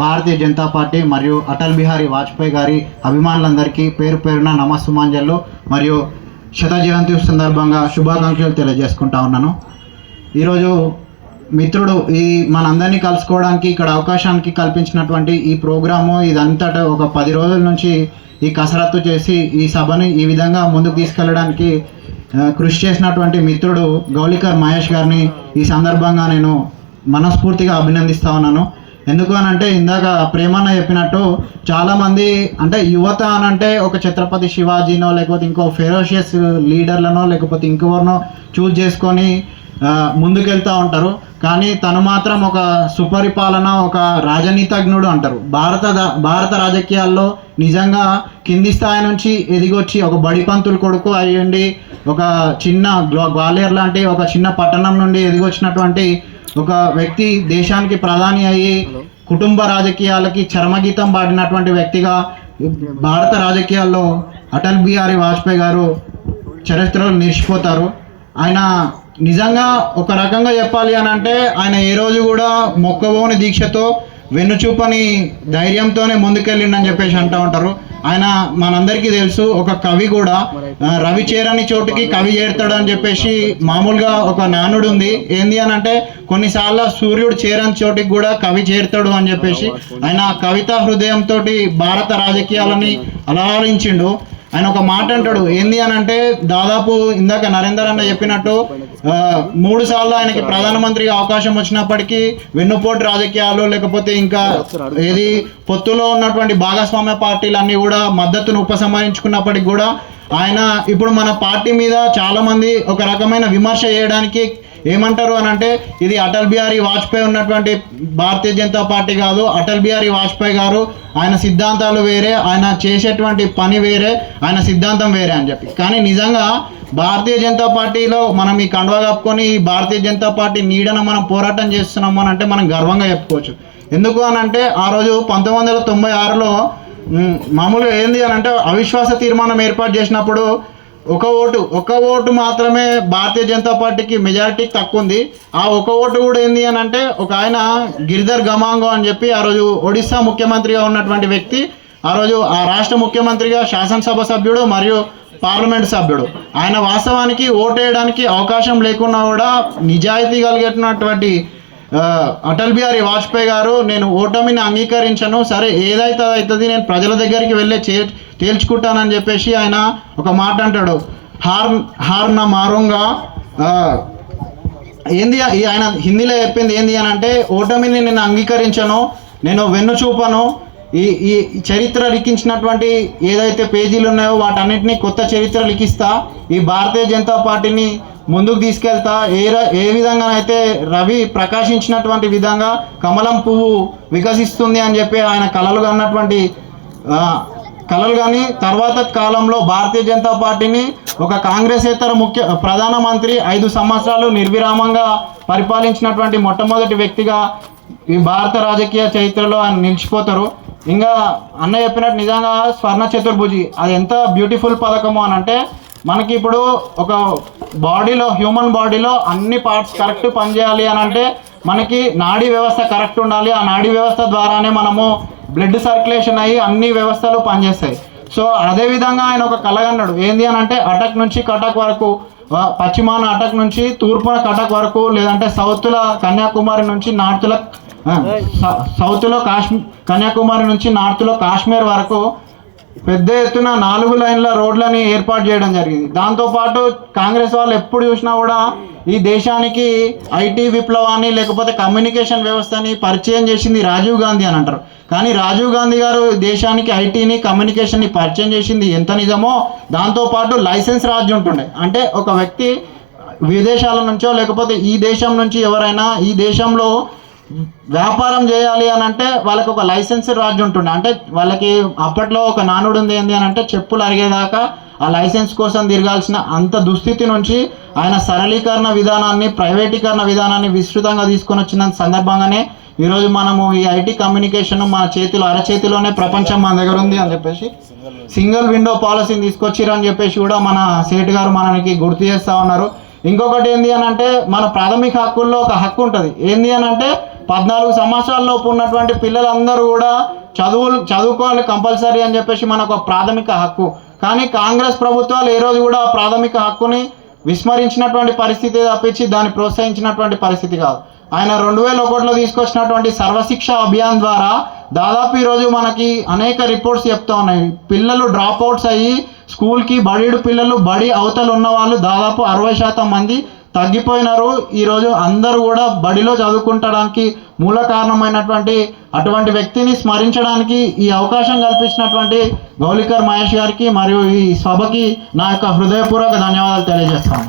Bharatiya Janata party మరియు అటల్ బిహారీ వాజ్పేయి గారి అభిమానులందరికీ పేరు పేరున నమస్సుమాంజలు మరియు శత జయంతి సందర్భంగా శుభాకాంక్షలు తెలియజేసుకుంటా ఉన్నాను. ఈరోజు మిత్రుడు ఈ మనందరినీ కలుసుకోవడానికి ఇక్కడ అవకాశానికి కల్పించినటువంటి ఈ ప్రోగ్రాము ఇదంతటా ఒక పది రోజుల నుంచి ఈ కసరత్తు చేసి ఈ సభని ఈ విధంగా ముందుకు తీసుకెళ్ళడానికి కృషి చేసినటువంటి మిత్రుడు గౌలికర్ మహేష్ గారిని ఈ సందర్భంగా నేను మనస్ఫూర్తిగా అభినందిస్తా ఉన్నాను. ఎందుకు అని అంటే ఇందాక ప్రేమన్న చెప్పినట్టు చాలామంది అంటే యువత అని అంటే ఒక ఛత్రపతి శివాజీనో లేకపోతే ఇంకో ఫెరోషియస్ లీడర్లనో లేకపోతే ఇంకెవరినో చూజ్ చేసుకొని ముందుకెళ్తూ ఉంటారు. కానీ తను మాత్రం ఒక సుపరిపాలన ఒక రాజనీతజ్ఞుడు అంటారు. భారత భారత రాజకీయాల్లో నిజంగా కింది స్థాయి నుంచి ఎదిగొచ్చి ఒక బడిపంతులు కొడుకు అయ్యండి ఒక చిన్న గ్వాలియర్ లాంటి ఒక చిన్న పట్టణం నుండి ఎదిగొచ్చినటువంటి ఒక వ్యక్తి దేశానికి ప్రధాని అయ్యి కుటుంబ రాజకీయాలకి చరమగీతం పాడినటువంటి వ్యక్తిగా భారత రాజకీయాల్లో అటల్ బిహారీ వాజ్పేయి గారు చరిత్రలో నిలిచిపోతారు. ఆయన నిజంగా ఒక రకంగా చెప్పాలి అని అంటే ఆయన ఏ రోజు కూడా మొక్కబోని దీక్షతో వెన్నుచూపని ధైర్యంతోనే ముందుకెళ్ళిండని చెప్పేసి అంటూ ఉంటారు. ఆయన మనందరికీ తెలుసు ఒక కవి కూడా రవి చేరని చోటుకి కవి చేరుతాడు అని చెప్పేసి మామూలుగా ఒక నానుడు ఉంది ఏంది అని అంటే కొన్నిసార్లు సూర్యుడు చేరని చోటికి కూడా కవి చేరుతాడు అని చెప్పేసి ఆయన కవితా హృదయంతో భారత రాజకీయాలని అలరించిండు. ఆయన ఒక మాట అంటాడు ఏంది అని అంటే దాదాపు ఇందాక నరేందర్ అన్న చెప్పినట్టు మూడు సార్లు ఆయనకి ప్రధానమంత్రిగా అవకాశం వచ్చినప్పటికీ వెన్నుపోటు రాజకీయాలు లేకపోతే ఇంకా ఏది పొత్తులో ఉన్నటువంటి భాగస్వామ్య పార్టీలన్నీ కూడా మద్దతును ఉపసంహరించుకున్నప్పటికి కూడా ఆయన ఇప్పుడు మన పార్టీ మీద చాలా మంది ఒక రకమైన విమర్శ చేయడానికి ఏమంటారు అని అంటే ఇది అటల్ బిహారీ వాజ్పేయి ఉన్నటువంటి భారతీయ జనతా పార్టీ కాదు. అటల్ బిహారీ వాజ్పేయి గారు ఆయన సిద్ధాంతాలు వేరే ఆయన చేసేటువంటి పని వేరే ఆయన సిద్ధాంతం వేరే అని చెప్పి. కానీ నిజంగా భారతీయ జనతా పార్టీలో మనం ఈ కండువా కప్పుకొని ఈ భారతీయ జనతా పార్టీ నీడన మనం పోరాటం చేస్తున్నాము అని అంటే మనం గర్వంగా చెప్పుకోవచ్చు. ఎందుకు అని అంటే ఆ రోజు పంతొమ్మిది వందల తొంభై ఆరులో మామూలుగా ఏంది అని అంటే అవిశ్వాస తీర్మానం ఏర్పాటు చేసినప్పుడు ఒక ఓటు ఒక ఓటు మాత్రమే భారతీయ జనతా పార్టీకి మెజారిటీ తక్కువ ఉంది ఆ ఒక ఓటు కూడా ఏంది అని అంటే ఒక ఆయన గిరిధర్ గమాంగో అని చెప్పి ఆ రోజు ఒడిశా ముఖ్యమంత్రిగా ఉన్నటువంటి వ్యక్తి ఆ రోజు ఆ రాష్ట్ర ముఖ్యమంత్రిగా శాసనసభ సభ్యుడు మరియు పార్లమెంట్ సభ్యుడు. ఆయన వాస్తవానికి ఓటేయడానికి అవకాశం లేకున్నా కూడా నిజాయితీ కలిగేటటువంటి అటల్ బిహారీ వాజ్పేయి గారు నేను ఓటమిని అంగీకరించను. సరే ఏదైతే అవుతుంది నేను ప్రజల దగ్గరికి వెళ్ళి చే తేల్చుకుంటానని చెప్పేసి ఆయన ఒక మాట అంటాడు. హార్ హార్న మారుంగా ఏంది ఆయన హిందీలో చెప్పింది ఏంది అని అంటే ఓటమిని నేను అంగీకరించను నేను వెన్ను చూపను. ఈ ఈ చరిత్ర లిఖించినటువంటి ఏదైతే పేజీలు ఉన్నాయో వాటన్నింటినీ కొత్త చరిత్ర లిఖిస్తా. ఈ భారతీయ జనతా పార్టీని ముందుకు తీసుకెళ్తా. ఏ ఏ విధంగా అయితే రవి ప్రకాశించినటువంటి విధంగా కమలం పువ్వు వికసిస్తుంది అని చెప్పి ఆయన కళలు అన్నటువంటి కళలు కానీ తర్వాత కాలంలో భారతీయ జనతా పార్టీని ఒక కాంగ్రెసేతర ముఖ్య ప్రధానమంత్రి ఐదు సంవత్సరాలు నిర్విరామంగా పరిపాలించినటువంటి మొట్టమొదటి వ్యక్తిగా ఈ భారత రాజకీయ చరిత్రలో ఆయన నిలిచిపోతారు. ఇంకా అన్న చెప్పినట్టు నిజంగా స్వర్ణ చతుర్భుజి అది ఎంత బ్యూటిఫుల్ పథకము అని అంటే మనకి ఇప్పుడు ఒక బాడీలో హ్యూమన్ బాడీలో అన్ని పార్ట్స్ కరెక్ట్ పనిచేయాలి అని అంటే మనకి నాడీ వ్యవస్థ కరెక్ట్ ఉండాలి. ఆ నాడీ వ్యవస్థ ద్వారానే మనము బ్లడ్ సర్క్యులేషన్ అయ్యి అన్ని వ్యవస్థలు పనిచేస్తాయి. సో అదే విధంగా ఆయన ఒక కలగన్నాడు. ఏంది అని అంటే అటక్ నుంచి కటక్ వరకు పశ్చిమాన అటక్ నుంచి తూర్పున కటక్ వరకు లేదంటే సౌత్ల కన్యాకుమారి నుంచి నార్త్ల సౌత్లో కాశ్మీర్ కన్యాకుమారి నుంచి నార్త్లో కాశ్మీర్ వరకు పెద్ద ఎత్తున నాలుగు లైన్ల రోడ్లని ఏర్పాటు చేయడం జరిగింది. దాంతోపాటు కాంగ్రెస్ వాళ్ళు ఎప్పుడు చూసినా కూడా ఈ దేశానికి ఐటీ విప్లవాన్ని లేకపోతే కమ్యూనికేషన్ వ్యవస్థని పరిచయం చేసింది రాజీవ్ గాంధీ అని అంటారు. కానీ రాజీవ్ గాంధీ గారు దేశానికి ఐటీని కమ్యూనికేషన్ని పరిచయం చేసింది ఎంత నిజమో దాంతోపాటు లైసెన్స్ రాజ్యం ఉంటుండే. అంటే ఒక వ్యక్తి విదేశాల నుంచో లేకపోతే ఈ దేశం నుంచి ఎవరైనా ఈ దేశంలో వ్యాపారం చేయాలి అని అంటే వాళ్ళకి ఒక లైసెన్స్ రాజు ఉంటుండే. అంటే వాళ్ళకి అప్పట్లో ఒక నానుడు ఉంది ఏంది అని అంటే చెప్పులు అరిగేదాకా ఆ లైసెన్స్ కోసం తిరగాల్సిన అంత దుస్థితి నుంచి ఆయన సరళీకరణ విధానాన్ని ప్రైవేటీకరణ విధానాన్ని విస్తృతంగా తీసుకొని వచ్చిన సందర్భంగానే ఈరోజు మనము ఈ ఐటీ కమ్యూనికేషన్ మన చేతిలో అరచేతిలోనే ప్రపంచం మన దగ్గర ఉంది అని చెప్పేసి సింగిల్ విండో పాలసీని తీసుకొచ్చిర్రు అని చెప్పేసి కూడా మన సేటు గారు మనకి గుర్తు చేస్తూ ఉన్నారు. ఇంకొకటి ఏంది అని అంటే మన ప్రాథమిక హక్కుల్లో ఒక హక్కు ఉంటుంది. ఏంది అని అంటే పద్నాలుగు సంవత్సరాల లోపు ఉన్నటువంటి పిల్లలందరూ కూడా చదువులు చదువుకోవాలి కంపల్సరీ అని చెప్పేసి మనకు ప్రాథమిక హక్కు. కానీ కాంగ్రెస్ ప్రభుత్వాలు ఏ రోజు కూడా ఆ ప్రాథమిక హక్కుని విస్మరించినటువంటి పరిస్థితి తప్పించి దాన్ని ప్రోత్సహించినటువంటి పరిస్థితి కాదు. ఆయన రెండు వేల ఒకటిలో తీసుకొచ్చినటువంటి సర్వశిక్ష అభియాన్ ద్వారా దాదాపు ఈరోజు మనకి అనేక రిపోర్ట్స్ చెప్తా ఉన్నాయి. పిల్లలు డ్రాప్ అవుట్స్ అయ్యి స్కూల్కి బడిడు పిల్లలు బడి అవతలు ఉన్న వాళ్ళు దాదాపు అరవై శాతం మంది తగ్గిపోయినారు. ఈరోజు అందరూ కూడా బడిలో చదువుకుంటడానికి మూల కారణమైనటువంటి అటువంటి వ్యక్తిని స్మరించడానికి ఈ అవకాశం కల్పించినటువంటి గౌలికర్ మహేష్ గారికి మరియు ఈ సభకి నా యొక్క హృదయపూర్వక ధన్యవాదాలు తెలియజేస్తాను.